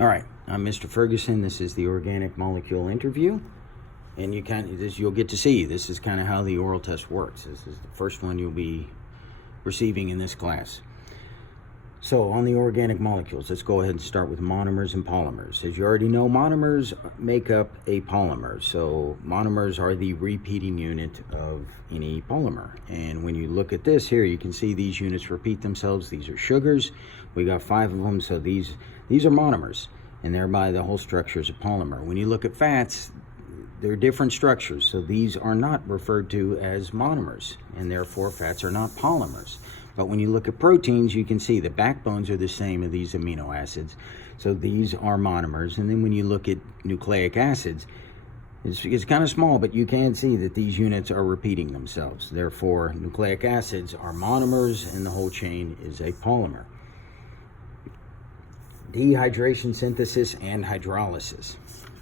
All right, I'm Mr. Ferguson. This is the organic molecule interview, and you'll get to see. This is kind of how the oral test works. This is the first one you'll be receiving in this class. So on the organic molecules, let's go ahead and start with monomers and polymers. As you already know, monomers make up a polymer. So monomers are the repeating unit of any polymer. And when you look at this here, you can see these units repeat themselves. These are sugars. We got 5 of them, so these are monomers, and thereby the whole structure is a polymer. When you look at fats, they're different structures, so these are not referred to as monomers, and therefore fats are not polymers. But when you look at proteins, you can see the backbones are the same of these amino acids, so these are monomers. And then when you look at nucleic acids, it's kind of small, but you can see that these units are repeating themselves. Therefore, nucleic acids are monomers, and the whole chain is a polymer. Dehydration, synthesis, and hydrolysis.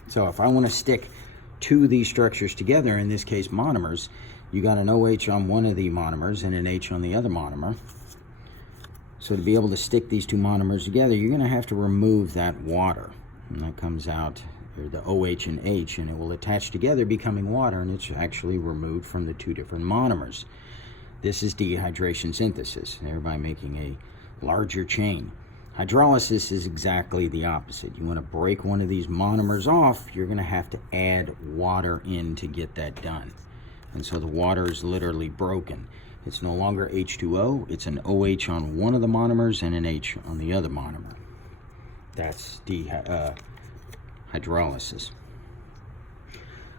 So if I want to stick two of these structures together, in this case monomers, you got an OH on one of the monomers and an H on the other monomer. So to be able to stick these two monomers together, you're going to have to remove that water. And that comes out, the OH and H, and it will attach together, becoming water, and it's actually removed from the two different monomers. This is dehydration synthesis, thereby making a larger chain. Hydrolysis is exactly the opposite. You want to break one of these monomers off, you're going to have to add water in to get that done. And so the water is literally broken. It's no longer H2O, it's an OH on one of the monomers and an H on the other monomer. That's hydrolysis.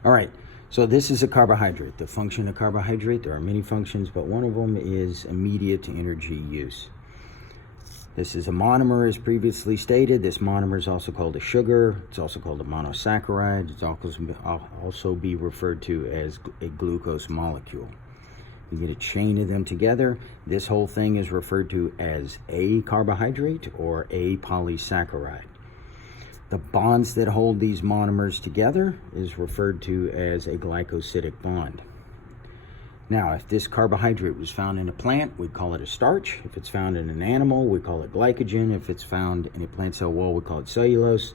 All right, so this is a carbohydrate. The function of carbohydrate, there are many functions, but one of them is immediate energy use. This is a monomer, as previously stated. This monomer is also called a sugar. It's also called a monosaccharide. It's also be referred to as a glucose molecule. You get a chain of them together. This whole thing is referred to as a carbohydrate or a polysaccharide. The bonds that hold these monomers together is referred to as a glycosidic bond. Now, if this carbohydrate was found in a plant, we'd call it a starch. If it's found in an animal, we call it glycogen. If it's found in a plant cell wall, we call it cellulose.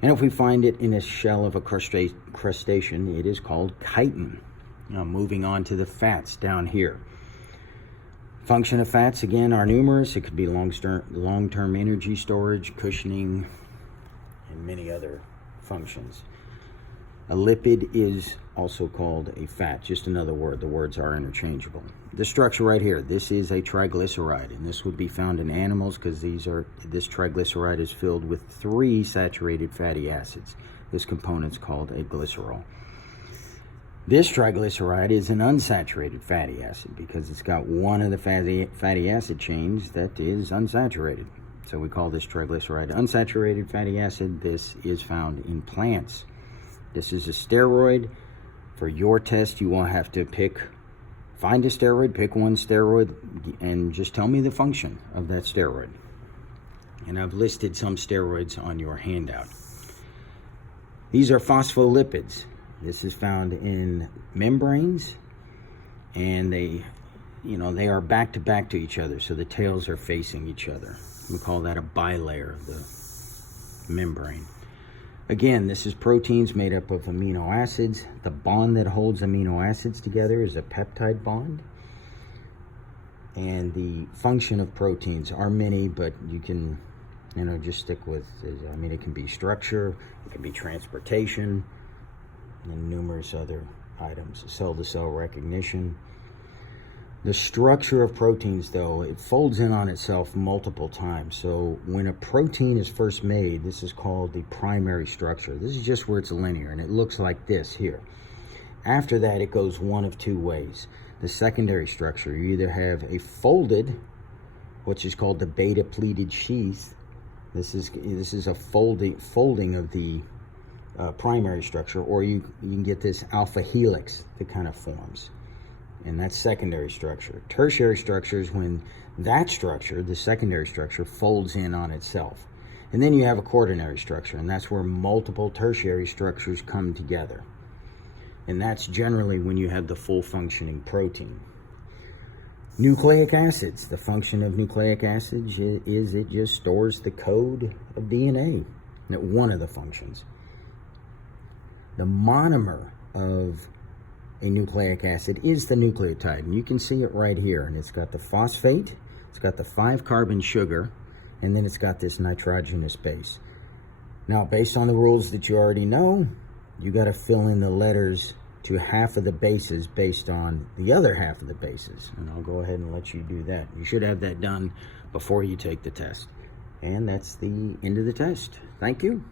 And if we find it in a shell of a crustacean, it is called chitin. Now, moving on to the fats down here. Function of fats, again, are numerous. It could be long-term energy storage, cushioning, and many other functions. A lipid is also called a fat, just another word. The words are interchangeable. This structure right here, this is a triglyceride, and this would be found in animals because this triglyceride is filled with 3 saturated fatty acids. This component's called a glycerol. This triglyceride is an unsaturated fatty acid because it's got one of the fatty acid chains that is unsaturated. So we call this triglyceride unsaturated fatty acid. This is found in plants. This is a steroid. For your test, you will have to find a steroid, pick one steroid, and just tell me the function of that steroid. And I've listed some steroids on your handout. These are phospholipids. This is found in membranes, and they are back to back to each other, so the tails are facing each other. We call that a bilayer of the membrane. Again, this is proteins made up of amino acids. The bond that holds amino acids together is a peptide bond. And the function of proteins are many, but you can, just stick with, it can be structure, it can be transportation, and numerous other items, cell-to-cell recognition. The structure of proteins, though, it folds in on itself multiple times. So when a protein is first made, this is called the primary structure. This is just where it's linear, and it looks like this here. After that, it goes one of two ways. The secondary structure, you either have a folded, which is called the beta-pleated sheath. This is a folding of the primary structure, or you can get this alpha helix that kind of forms. And that's secondary structure. Tertiary structure is when that structure, the secondary structure, folds in on itself. And then you have a quaternary structure, and that's where multiple tertiary structures come together. And that's generally when you have the full functioning protein. Nucleic acids. The function of nucleic acids is it just stores the code of DNA. one of the functions. The monomer of a nucleic acid is the nucleotide, and you can see it right here. And it's got the phosphate, it's got the 5-carbon sugar, and then it's got this nitrogenous base. Now, based on the rules that you already know, you got to fill in the letters to half of the bases based on the other half of the bases. And I'll go ahead and let you do that. You should have that done before you take the test. And that's the end of the test. Thank you.